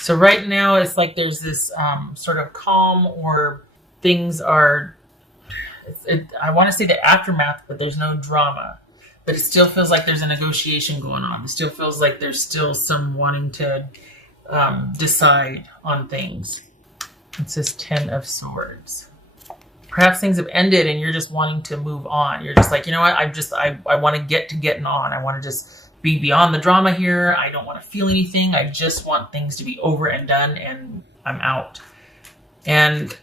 So right now it's like there's this sort of calm, or things are, I want to say the aftermath, but there's no drama. But it still feels like there's a negotiation going on. It still feels like there's still some wanting to decide on things. It says 10 of Swords. Perhaps things have ended and you're just wanting to move on. You're just like, you know what? I want to get to getting on. I want to just be beyond the drama here. I don't want to feel anything. I just want things to be over and done, and I'm out. And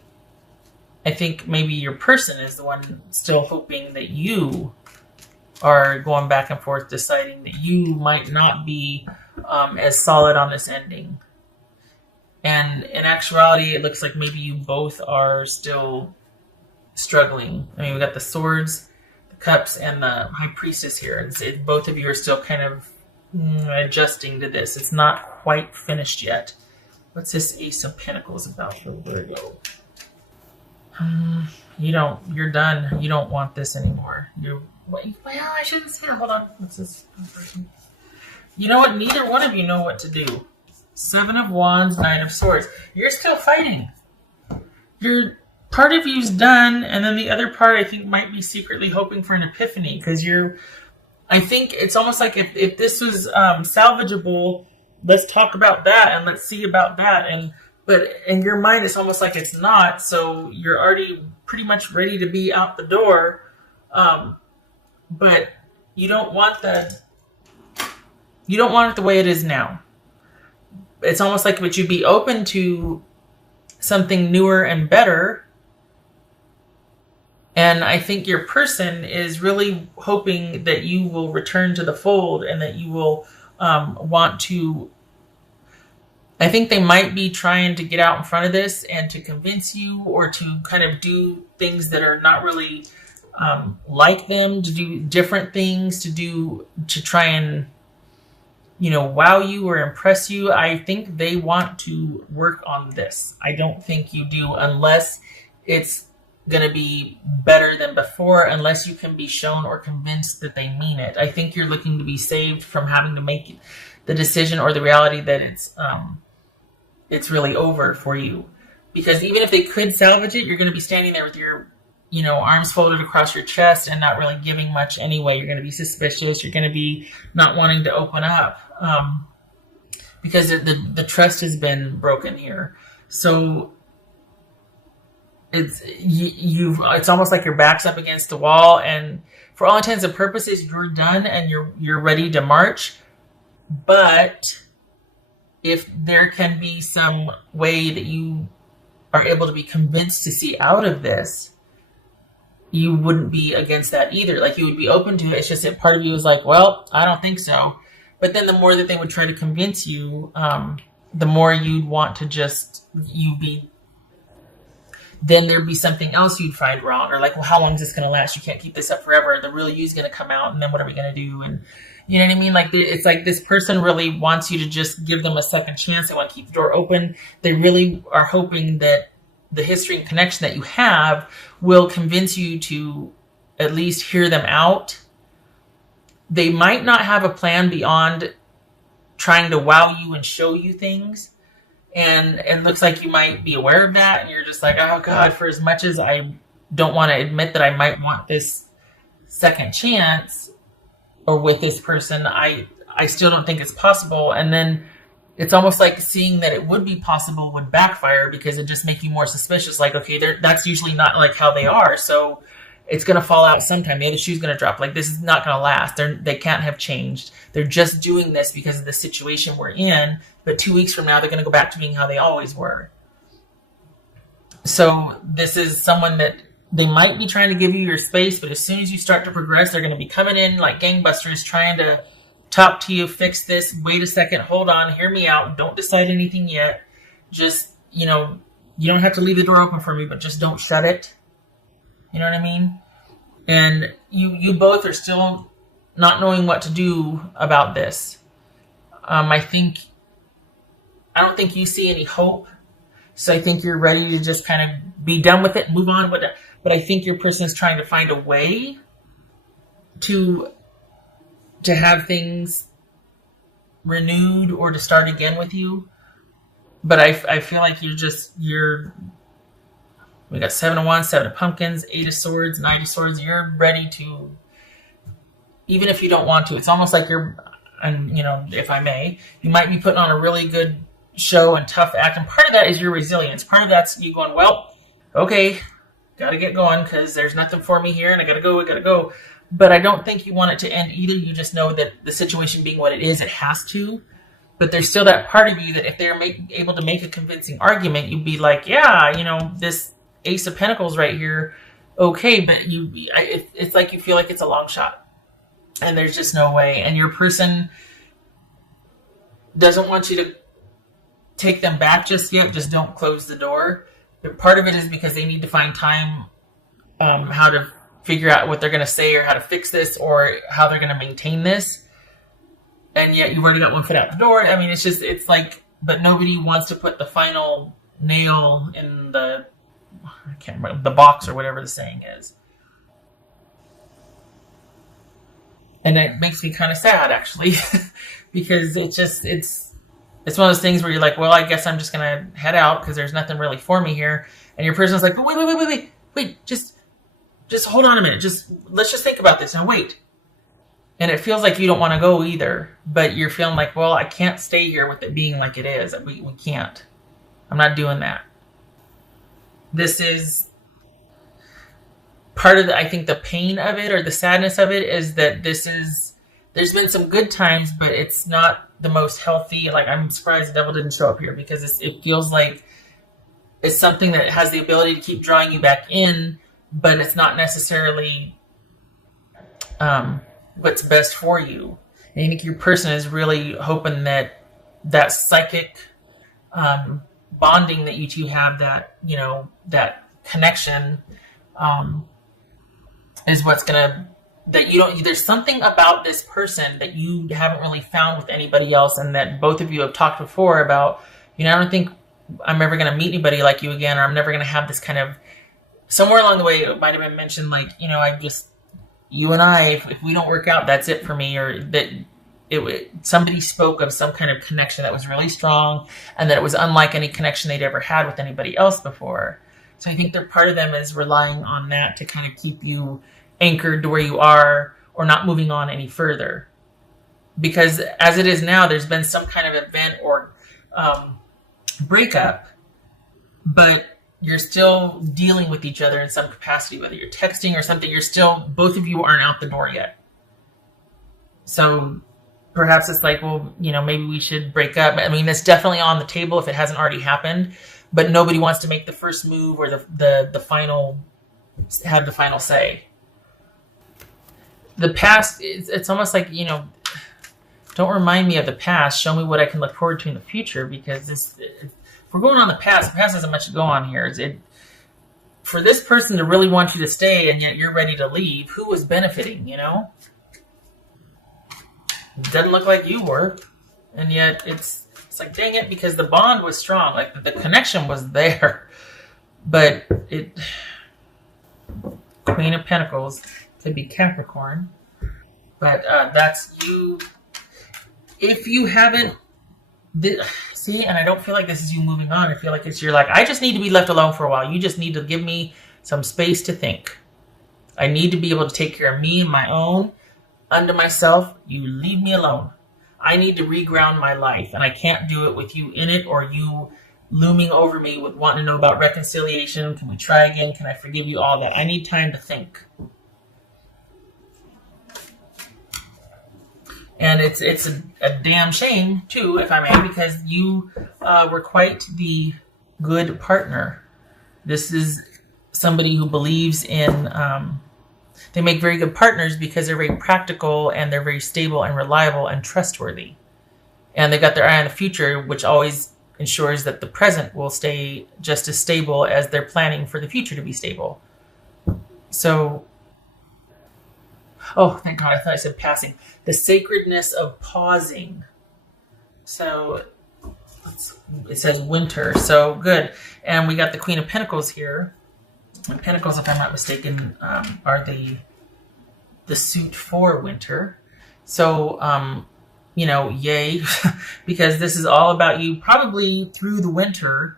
I think maybe your person is the one still hoping that you are going back and forth, deciding that you might not be as solid on this ending. And in actuality, it looks like maybe you both are still struggling. I mean, we got the Swords, the Cups, and the High Priestess here. Both of you are still kind of adjusting to this. It's not quite finished yet. What's this Ace of Pentacles about for Virgo? You're done. You don't want this anymore. Well, I shouldn't say that. Hold on. What's this person? You know what? Neither one of you know what to do. 7 of Wands, 9 of Swords. You're still fighting. Part of you's done, and then the other part I think might be secretly hoping for an epiphany, because I think it's almost like if this was salvageable, let's talk about that and let's see about that. But in your mind, it's almost like it's not. So you're already pretty much ready to be out the door. But you don't want it the way it is now. It's almost like would you be open to something newer and better? And I think your person is really hoping that you will return to the fold, and that you will want to. I think they might be trying to get out in front of this and to convince you, or to kind of do things that are not really like them, to do different things, to try and, wow you or impress you. I think they want to work on this. I don't think you do, unless it's going to be better than before, unless you can be shown or convinced that they mean it. I think you're looking to be saved from having to make the decision or the reality that it's really over for you. Because even if they could salvage it, you're going to be standing there with your, arms folded across your chest and not really giving much anyway. You're going to be suspicious. You're going to be not wanting to open up because the trust has been broken here. So it's almost like your back's up against the wall, and for all intents and purposes, you're done and you're ready to march. But if there can be some way that you are able to be convinced to see out of this, you wouldn't be against that either. Like, you would be open to it. It's just that part of you is like, well, I don't think so. But then the more that they would try to convince you, the more you'd want to then there'd be something else you'd find wrong, or like, well, how long is this going to last? You can't keep this up forever. The real you's going to come out, and then what are we going to do? And you know what I mean? Like, it's like this person really wants you to just give them a second chance. They want to keep the door open. They really are hoping that the history and connection that you have will convince you to at least hear them out. They might not have a plan beyond trying to wow you and show you things. And it looks like you might be aware of that, and you're just like, oh God, for as much as I don't want to admit that I might want this second chance or with this person, I still don't think it's possible. And then it's almost like seeing that it would be possible would backfire, because it just make you more suspicious. Like, okay, that's usually not like how they are. So it's going to fall out sometime. The other shoe's going to drop. Like, this is not going to last. They can't have changed. They're just doing this because of the situation we're in. But 2 weeks from now, they're going to go back to being how they always were. So this is someone that they might be trying to give you your space, but as soon as you start to progress, they're going to be coming in like gangbusters, trying to talk to you, fix this. Wait a second. Hold on. Hear me out. Don't decide anything yet. Just, you don't have to leave the door open for me, but just don't shut it. You know what I mean? And you both are still not knowing what to do about this. I don't think you see any hope. So I think you're ready to just kind of be done with it and move on. But I think your person is trying to find a way to have things renewed or to start again with you. But I feel like we got 7 of Wands, 7 of Pumpkins, 8 of Swords, 9 of Swords. You're ready to, even if you don't want to, it's almost like and if I may, you might be putting on a really good show and tough act. And part of that is your resilience. Part of that's you going, well, okay, got to get going because there's nothing for me here and I got to go. But I don't think you want it to end either. You just know that the situation being what it is, it has to. But there's still that part of you that if they're able to make a convincing argument, you'd be like, yeah, this Ace of Pentacles right here, okay, but it's like you feel like it's a long shot. And there's just no way. And your person doesn't want you to take them back just yet. Just don't close the door. But part of it is because they need to find time how to figure out what they're going to say or how to fix this or how they're going to maintain this. And yet you've already got one foot out the door. I mean, it's like, but nobody wants to put the final nail in I can't remember, the box or whatever the saying is. And it makes me kind of sad, actually, because it's one of those things where you're like, well, I guess I'm just going to head out because there's nothing really for me here. And your person's like, but wait, just hold on a minute. Let's just think about this. Now, wait. And it feels like you don't want to go either, but you're feeling like, well, I can't stay here with it being like it is. We can't. I'm not doing that. This is part of I think the pain of it or the sadness of it is that there's been some good times, but it's not the most healthy. Like, I'm surprised the devil didn't show up here because it feels like it's something that has the ability to keep drawing you back in, but it's not necessarily what's best for you. And I think your person is really hoping that psychic bonding that you two have, that connection is what's gonna, there's something about this person that you haven't really found with anybody else, and that both of you have talked before about, I don't think I'm ever gonna meet anybody like you again, or I'm never gonna have this kind of, somewhere along the way it might have been mentioned, like, you and I, if we don't work out, that's it for me, or that somebody spoke of some kind of connection that was really strong and that it was unlike any connection they'd ever had with anybody else before. So I think that part of them is relying on that to kind of keep you anchored to where you are or not moving on any further. Because as it is now, there's been some kind of event or breakup, but you're still dealing with each other in some capacity, whether you're texting or something, both of you aren't out the door yet. So perhaps it's like, well, maybe we should break up. I mean, it's definitely on the table if it hasn't already happened, but nobody wants to make the first move or the final say. The past, it's almost like, don't remind me of the past. Show me what I can look forward to in the future, because if we're going on the past hasn't much to go on here. For this person to really want you to stay and yet you're ready to leave, who was benefiting, It doesn't look like you were. And yet it's like, dang it, because the bond was strong. Like, the connection was there. But Queen of Pentacles could be Capricorn. But that's you. If you haven't... See, and I don't feel like this is you moving on. I feel like you're like, I just need to be left alone for a while. You just need to give me some space to think. I need to be able to take care of me and my own. Unto myself, you leave me alone. I need to reground my life, and I can't do it with you in it or you looming over me with wanting to know about reconciliation. Can we try again? Can I forgive you? All that. I need time to think. And it's a damn shame, too, if I may, because you were quite the good partner. This is somebody who believes in... they make very good partners because they're very practical and they're very stable and reliable and trustworthy. And they got their eye on the future, which always ensures that the present will stay just as stable as they're planning for the future to be stable. So... Oh, thank God, I thought I said passing. The sacredness of pausing. So it says winter. So good. And we got the Queen of Pentacles here. And Pentacles, if I'm not mistaken, are the suit for winter. So yay, because this is all about you probably through the winter,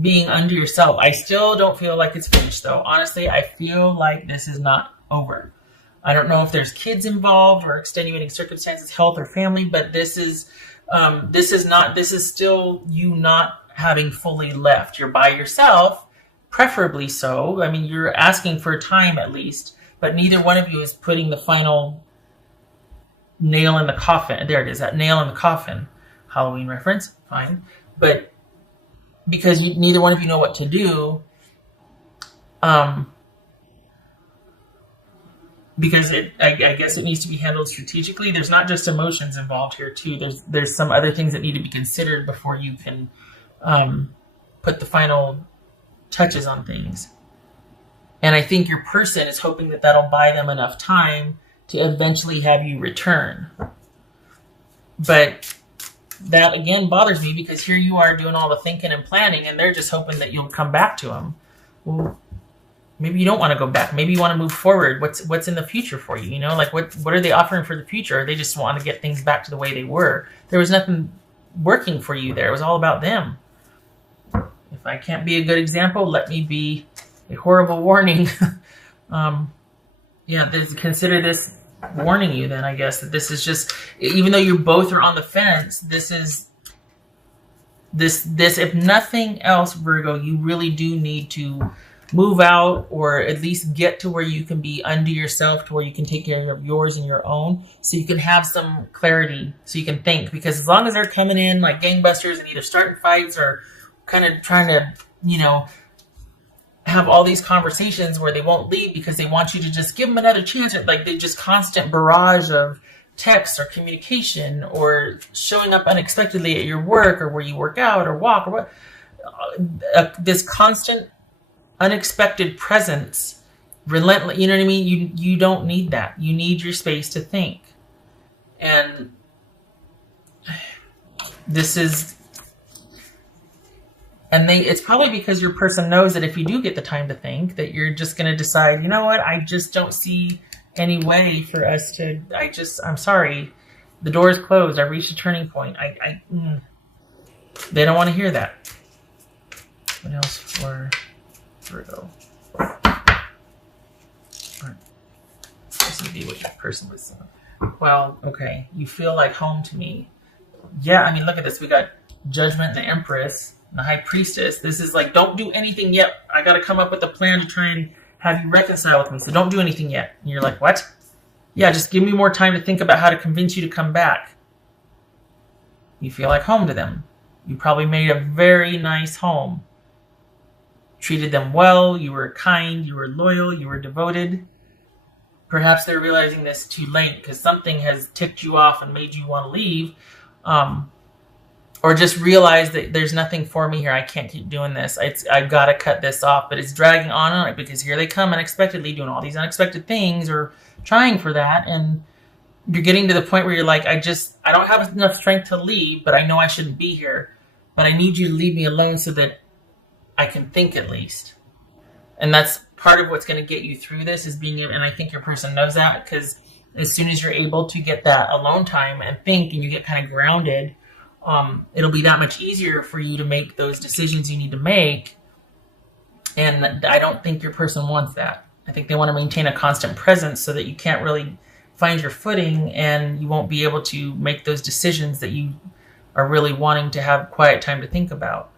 being under yourself. I still don't feel like it's finished though. Honestly, I feel like this is not over. I don't know if there's kids involved or extenuating circumstances, health or family, but this is still you not having fully left. You're by yourself, preferably so. I mean, you're asking for time at least, but neither one of you is putting the final nail in the coffin. There it is, that nail in the coffin. Halloween reference, fine. But because neither one of you know what to do, because I guess it needs to be handled strategically. There's not just emotions involved here too. There's some other things that need to be considered before you can put the final touches on things. And I think your person is hoping that that'll buy them enough time to eventually have you return. But that again bothers me because here you are doing all the thinking and planning, and they're just hoping that you'll come back to them. Well, maybe you don't want to go back. Maybe you want to move forward. What's in the future for you? Like what are they offering for the future? Or they just want to get things back to the way they were. There was nothing working for you there. It was all about them. If I can't be a good example, let me be a horrible warning. Consider this warning you then, I guess, that this is just, even though you both are on the fence, this if nothing else, Virgo, you really do need to move out, or at least get to where you can be under yourself, to where you can take care of yours and your own, so you can have some clarity, so you can think. Because as long as they're coming in like gangbusters and either starting fights or kind of trying to, have all these conversations where they won't leave because they want you to just give them another chance, like they just constant barrage of text or communication or showing up unexpectedly at your work or where you work out or walk or what, this constant unexpected presence, relentless, you know what I mean? You don't need that. You need your space to think. And it's probably because your person knows that if you do get the time to think, that you're just going to decide, you know what, I just don't see any way for us to, I'm sorry, the door is closed, I've reached a turning point. They don't want to hear that. What else for Virgo? This would be what your person was saying. Well, okay, you feel like home to me. Yeah, I mean, look at this. We got Judgment and the Empress and the High Priestess. This is like, don't do anything yet. I got to come up with a plan to try and have you reconcile with me. So don't do anything yet. And you're like, what? Yeah, just give me more time to think about how to convince you to come back. You feel like home to them. You probably made a very nice home. Treated them well. You were kind. You were loyal. You were devoted. Perhaps they're realizing this too late because something has ticked you off and made you want to leave. Or just realize that there's nothing for me here. I can't keep doing this. I've got to cut this off. But it's dragging on because here they come unexpectedly doing all these unexpected things or trying for that. And you're getting to the point where you're like, I don't have enough strength to leave, but I know I shouldn't be here. But I need you to leave me alone so that I can think at least. And that's part of what's going to get you through this is being, and I think your person knows that, because as soon as you're able to get that alone time and think and you get kind of grounded, it'll be that much easier for you to make those decisions you need to make. And I don't think your person wants that. I think they want to maintain a constant presence so that you can't really find your footing and you won't be able to make those decisions that you are really wanting to have quiet time to think about.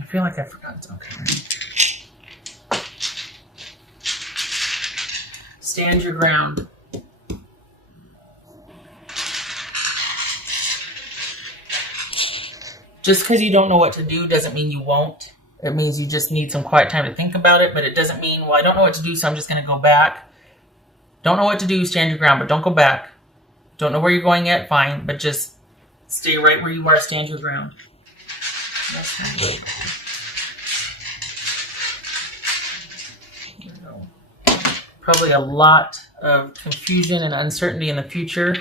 I feel like I forgot. Okay. Stand your ground. Just because you don't know what to do doesn't mean you won't. It means you just need some quiet time to think about it, but it doesn't mean, well, I don't know what to do, so I'm just going to go back. Don't know what to do, stand your ground, but don't go back. Don't know where you're going yet, fine, but just stay right where you are, stand your ground. That's not good. There we go. Probably a lot of confusion and uncertainty in the future,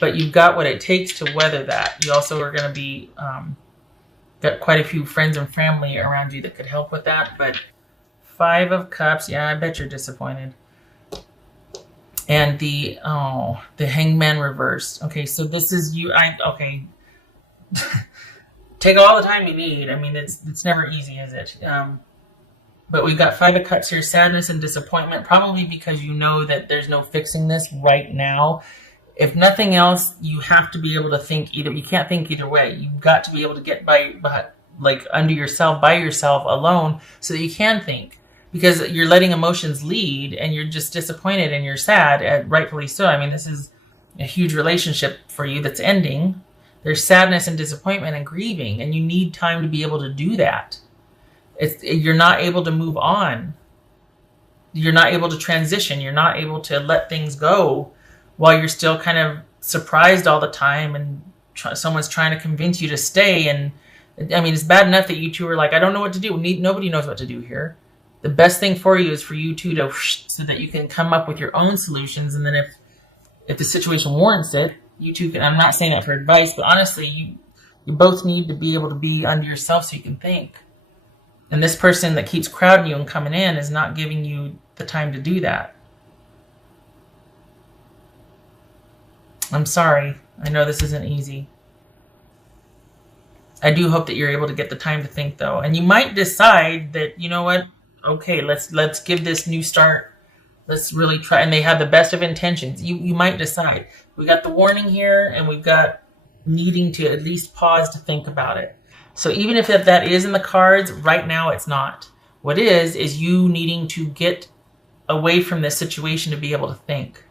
but you've got what it takes to weather that. You also are going to be, got quite a few friends and family around you that could help with that, but 5 of Cups, yeah, I bet you're disappointed. And the Hangman reversed. Okay, so this is you. Okay. Take all the time you need. I mean, it's never easy, is it? But we've got Five of Cups here, sadness and disappointment, probably because you know that there's no fixing this right now. If nothing else, you have to be able to think either. You can't think either way. You've got to be able to get by like under yourself, by yourself, alone, so that you can think. Because you're letting emotions lead, and you're just disappointed and you're sad, and rightfully so. I mean, this is a huge relationship for you that's ending. There's sadness and disappointment and grieving, and you need time to be able to do that. You're not able to move on. You're not able to transition. You're not able to let things go while you're still kind of surprised all the time, and someone's trying to convince you to stay. And I mean, it's bad enough that you two are like, I don't know what to do. Nobody knows what to do here. The best thing for you is for you two to, so that you can come up with your own solutions. And then if the situation warrants it, you two can, I'm not saying that for advice, but honestly, you both need to be able to be under yourself so you can think. And this person that keeps crowding you and coming in is not giving you the time to do that. I'm sorry. I know this isn't easy. I do hope that you're able to get the time to think, though. And you might decide that, you know what? Okay, let's give this new start. Let's really try. And they have the best of intentions. You might decide. We got the warning here, and we've got needing to at least pause to think about it. So even if that is in the cards, right now it's not. What is you needing to get away from this situation to be able to think.